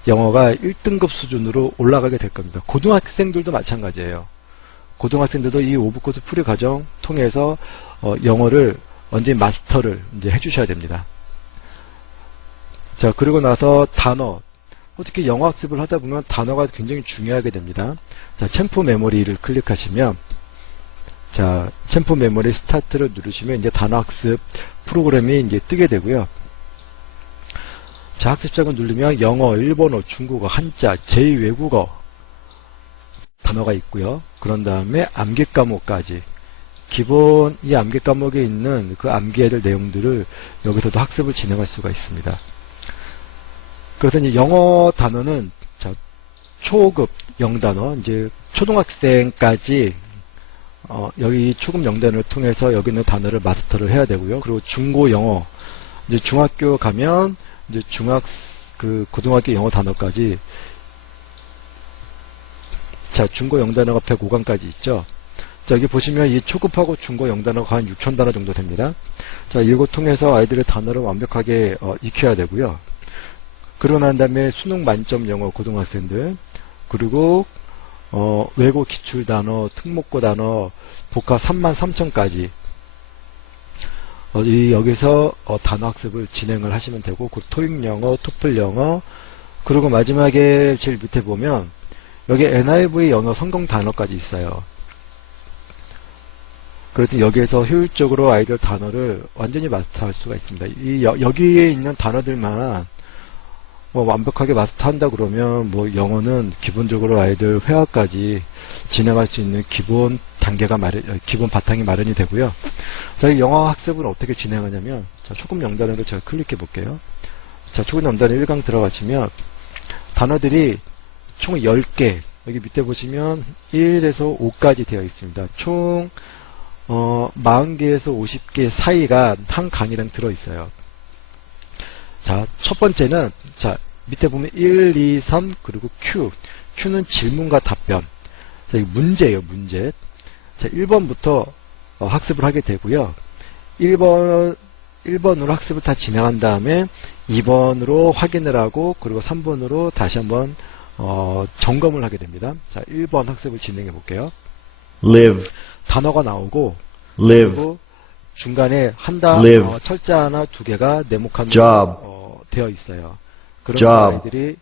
영어가 1등급 수준으로 올라가게 될 겁니다. 고등학생들도 마찬가지예요. 고등학생들도 이 오브코스 프리 과정 통해서 영어를 완전히 마스터를 이제 해주셔야 됩니다. 자, 그리고 나서 단어. 솔직히 영어 학습을 하다 보면 단어가 굉장히 중요하게 됩니다. 자, 챔프 메모리를 클릭하시면, 자, 챔프 메모리 스타트를 누르시면 이제 단어 학습 프로그램이 이제 뜨게 되고요. 자, 학습 시작을 누르면 영어, 일본어, 중국어, 한자, 제2외국어 단어가 있고요. 그런 다음에 암기 과목까지. 기본 이 암기 과목에 있는 그 암기해야 될 내용들을 여기서도 학습을 진행할 수가 있습니다. 그래서 이제 영어 단어는 자, 초급 영단어, 이제 초등학생까지 여기 초급 영단어를 통해서 여기 있는 단어를 마스터를 해야 되고요. 그리고 중고 영어, 이제 중학교 가면 이제 고등학교 영어 단어까지. 자, 중고 영단어가 105강까지 있죠. 자, 여기 보시면 이 초급하고 중고 영단어가 한 6,000단어 정도 됩니다. 자, 이거 통해서 아이들의 단어를 완벽하게 익혀야 되고요. 그러고 난 다음에 수능 만점 영어 고등학생들, 그리고 외고 기출 단어, 특목고 단어, 복합 33,000까지 여기서 단어 학습을 진행을 하시면 되고, 그 토익 영어, 토플 영어, 그리고 마지막에 제일 밑에 보면 여기 NIV 영어 성공 단어까지 있어요. 그래서 여기에서 효율적으로 아이들 단어를 완전히 마스터할 수가 있습니다. 여기에 있는 단어들만 완벽하게 마스터한다 그러면 영어는 기본적으로 아이들 회화까지 진행할 수 있는 기본 바탕이 마련이 되고요. 자, 이 영어 학습은 어떻게 진행하냐면, 자, 초급 영단어를 제가 클릭해 볼게요. 자, 초급 영단어 1강 들어가시면 단어들이 총 10개, 여기 밑에 보시면 1에서 5까지 되어 있습니다. 총 40개에서 50개 사이가 한 강의당 들어있어요. 자, 첫 번째는, 자, 밑에 보면 1, 2, 3, 그리고 Q. Q는 질문과 답변. 자, 이거 문제예요, 문제. 자, 1번부터 학습을 하게 되고요. 1번으로 학습을 다 진행한 다음에 2번으로 확인을 하고, 그리고 3번으로 다시 한번 점검을 하게 됩니다. 자, 1번 학습을 진행해 볼게요. live, 단어가 나오고, live, 그리고 중간에 live, 철자 하나, 2개가 네모칸으로 job, 되어 있어요. 그런 job, 아이들이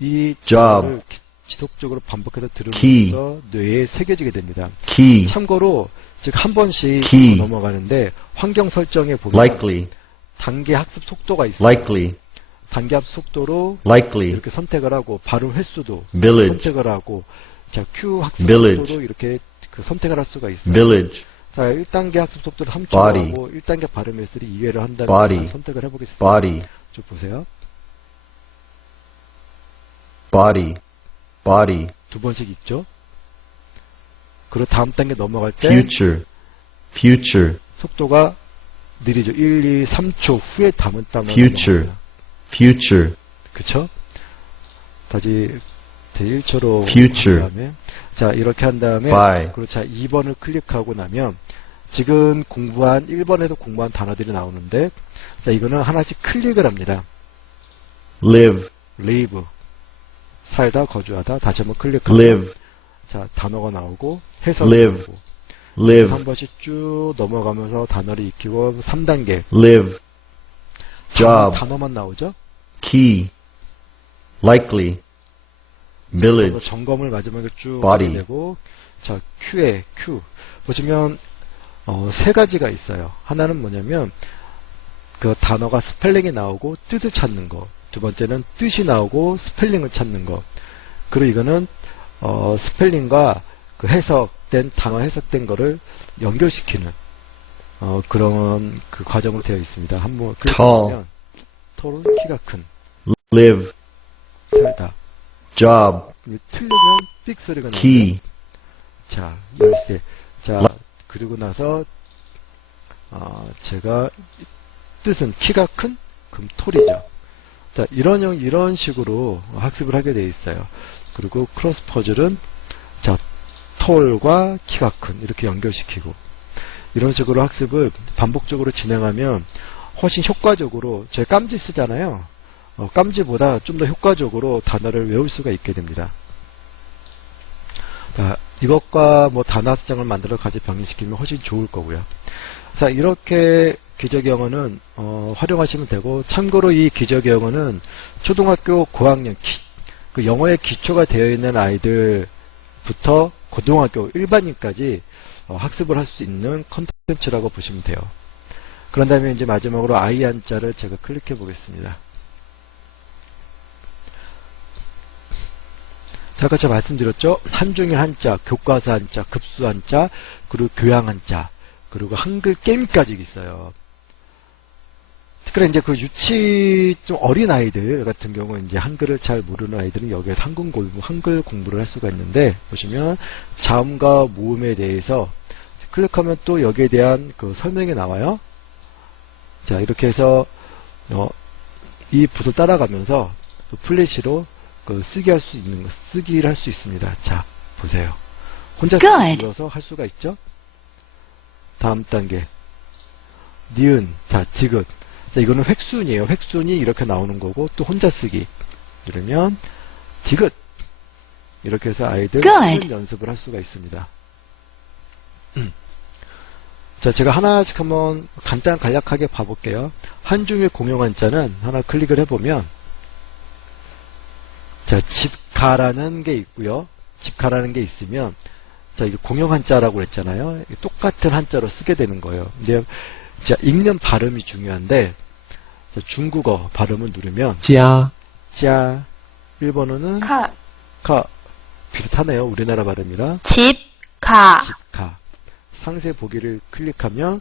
이 job, 단어를 지속적으로 반복해서 key, 들으면서 뇌에 새겨지게 됩니다. key, 참고로 즉 한 번씩 key, 넘어가는데 환경 설정에 보면 likely, 단계 학습 속도가 있어요. likely, 단계 학습 속도로 likely, 이렇게 선택을 하고, 발음 횟수도 village, 선택을 하고, 자, Q 학습 village, 속도도 이렇게 선택을 할 수가 있어요. village, 자, 1단계 학습 속도를 3초로 body, 하고 1단계 발음 횟수를 2회를 한다면 body, 선택을 해보겠습니다. body, 쭉 보세요. body, body, 두 번씩 읽죠. 그리고 다음 단계 넘어갈 때 future, future, 속도가 느리죠. 1, 2, 3초 후에 다음 단어가 future, 넘어가요. future, 그쵸? 다시 제1초로 future, 다음에, 자, 이렇게 한 다음에 by, 그리고 자, 2번을 클릭하고 나면 지금 1번에서 공부한 단어들이 나오는데, 자, 이거는 하나씩 클릭을 합니다. live, live, 살다, 거주하다. 다시 한번 클릭하고, live, 자, 단어가 나오고 해석이 live, 나오고, live, 한 번씩 쭉 넘어가면서 단어를 익히고 3단계 live, job, 단어만 나오죠. key, likely, village, 점검을 마지막에 쭉 body, 하게 되고, 자, Q에 Q 보시면 세 가지가 있어요. 하나는 뭐냐면 그 단어가 스펠링이 나오고 뜻을 찾는 거. 두 번째는 뜻이 나오고 스펠링을 찾는 것. 그리고 이거는 스펠링과 그 해석된 단어 해석된 거를 연결시키는 그런 그 과정으로 되어 있습니다. 한번 클릭하면 톨은 키가 큰, live, 틀다. job, 틀리면 삑 소리가 나요. key, 자, 열쇠. 자, 그리고 나서 제가 뜻은 키가 큰, 그럼 톨이죠. 자, 이런 식으로 학습을 하게 되어 있어요. 그리고 크로스 퍼즐은 자, 톨과 키가 큰 이렇게 연결시키고 이런 식으로 학습을 반복적으로 진행하면 훨씬 효과적으로 저희 깜지 쓰잖아요. 깜지보다 좀 더 효과적으로 단어를 외울 수가 있게 됩니다. 자, 이것과 뭐 단어 학습장을 만들어 같이 병행시키면 훨씬 좋을 거고요. 자, 이렇게 기저귀 영어는 활용하시면 되고, 참고로 이 기저귀 영어는 초등학교 고학년 그 영어의 기초가 되어 있는 아이들부터 고등학교 일반인까지 학습을 할 수 있는 컨텐츠라고 보시면 돼요. 그런 다음에 이제 마지막으로 I 한자를 제가 클릭해 보겠습니다. 자, 아까 제가 말씀드렸죠? 한중일 한자, 교과서 한자, 급수 한자, 그리고 교양 한자, 그리고 한글 게임까지 있어요. 그래, 이제 그 유치 좀 어린 아이들 같은 경우, 이제 한글을 잘 모르는 아이들은 여기에서 한글 공부를 할 수가 있는데, 보시면 자음과 모음에 대해서 클릭하면 또 여기에 대한 그 설명이 나와요. 자, 이렇게 해서, 이 붓을 따라가면서 또 플래시로 그 쓰기를 할 수 있습니다. 자, 보세요. 혼자 눌러서 할 수가 있죠? 다음 단계. 니은, 자, 디귿. 자, 이거는 획순이에요. 획순이 이렇게 나오는 거고, 또 혼자 쓰기. 누르면, 디귿. 이렇게 해서 아이들 연습을 할 수가 있습니다. 자, 제가 하나씩 한번 간략하게 봐볼게요. 한중일 공용 한자는 하나 클릭을 해보면, 자, 집가라는 게 있고요. 집가라는 게 있으면, 자, 이게 공용 한자라고 했잖아요. 똑같은 한자로 쓰게 되는 거예요. 근데, 자, 읽는 발음이 중요한데, 자, 중국어 발음을 누르면, 자, 일본어는 가, 비슷하네요. 우리나라 발음이랑. 집가. 상세 보기를 클릭하면,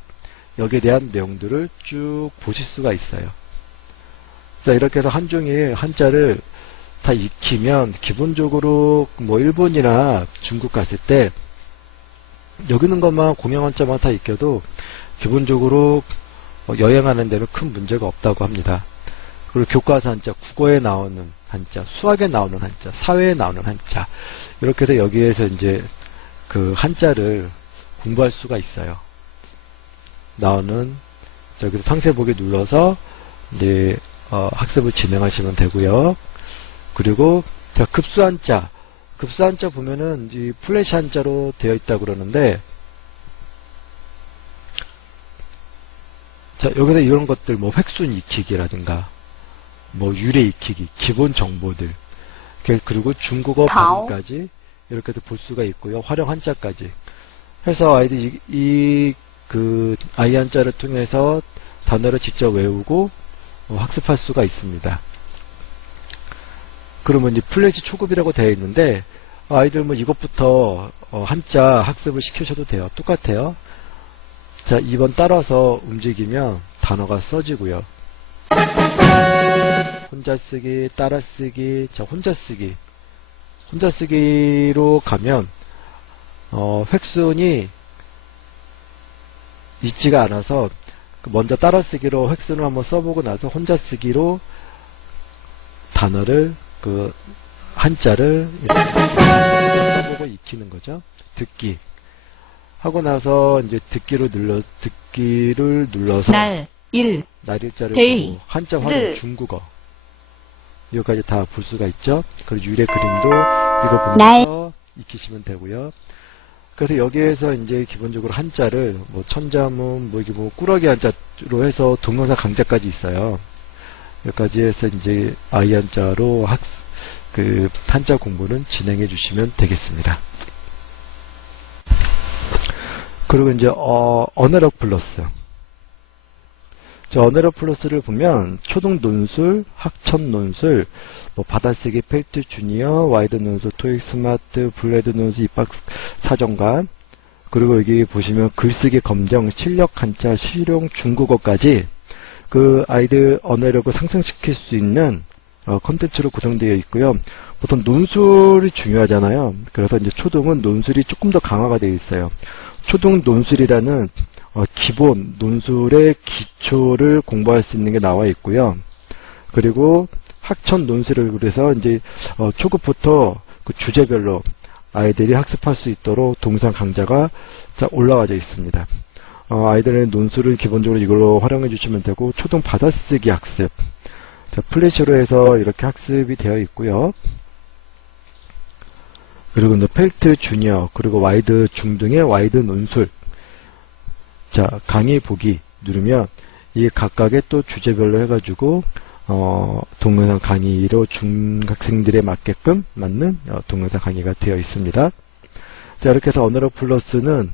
여기에 대한 내용들을 쭉 보실 수가 있어요. 자, 이렇게 해서 한중일 한자를 다 익히면 기본적으로 뭐 일본이나 중국 갔을 때 여기 있는 것만 공용 한자만 다 익혀도 기본적으로 여행하는 데는 큰 문제가 없다고 합니다. 그리고 교과서 한자, 국어에 나오는 한자, 수학에 나오는 한자, 사회에 나오는 한자 이렇게 해서 여기에서 이제 그 한자를 공부할 수가 있어요. 나오는 저기서 상세 보기 눌러서 이제 학습을 진행하시면 되고요. 그리고 자, 급수 한자 보면은 이 플래시 한자로 되어 있다고 그러는데, 자, 여기서 이런 것들 뭐 획순 익히기라든가 뭐 유래 익히기, 기본 정보들, 그리고 중국어 발음까지 이렇게도 볼 수가 있고요. 활용 한자까지 해서 아이들이 그 아이 한자를 통해서 단어를 직접 외우고 학습할 수가 있습니다. 그러면 이제 플래시 초급이라고 되어 있는데, 아이들 뭐 이것부터 한자 학습을 시키셔도 돼요. 똑같아요. 자, 2번 따라서 움직이면 단어가 써지고요. 혼자 쓰기, 따라 쓰기, 자, 혼자 쓰기로 가면, 획순이 있지가 않아서, 먼저 따라 쓰기로 획순을 한번 써보고 나서 혼자 쓰기로 단어를 그 한자를 보고 익히는 거죠. 듣기 하고 나서 이제 듣기를 눌러서 날일자를 보고 한자 활용 중국어 여기까지 다 볼 수가 있죠. 그리고 유래 그림도 이거 보면서 익히시면 되고요. 그래서 여기에서 이제 기본적으로 한자를 뭐 천자문 뭐 이게 뭐 꾸러기 한자로 해서 동영상 강좌까지 있어요. 여기까지 해서 이제 아이 한자로 그 한자 공부는 진행해 주시면 되겠습니다. 그리고 이제 언어력 플러스. 저 언어러 플러스를 보면 초등 논술, 학천 논술, 뭐 받아쓰기 펠트 주니어, 와이드 논술, 토익 스마트, 블레드 논술, 입학 사정관, 그리고 여기 보시면 글쓰기 검정, 실력 한자, 실용 중국어까지 그 아이들 언어력을 상승시킬 수 있는 컨텐츠로 구성되어 있고요. 보통 논술이 중요하잖아요. 그래서 이제 초등은 논술이 조금 더 강화가 되어 있어요. 초등 논술이라는 기본 논술의 기초를 공부할 수 있는 게 나와 있고요. 그리고 학천 논술을 그래서 이제 초급부터 그 주제별로 아이들이 학습할 수 있도록 동영상 강좌가 올라와져 있습니다. 아이들의 논술을 기본적으로 이걸로 활용해 주시면 되고, 초등 받아쓰기 학습, 플래시로 해서 이렇게 학습이 되어 있고요. 그리고 이제 펠트 주니어, 그리고 와이드 중등의 와이드 논술. 강의 보기 누르면 이 각각의 또 주제별로 해가지고 동영상 강의로 중학생들에 맞게끔 맞는 동영상 강의가 되어 있습니다. 이렇게 해서 언어러 플러스는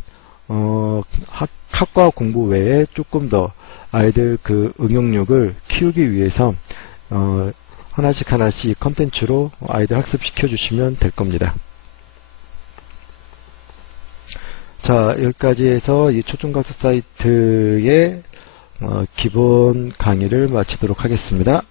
학과 공부 외에 조금 더 아이들 그 응용력을 키우기 위해서 하나씩 컨텐츠로 아이들 학습시켜 주시면 될 겁니다. 여기까지 해서 이 초중학습 사이트의 기본 강의를 마치도록 하겠습니다.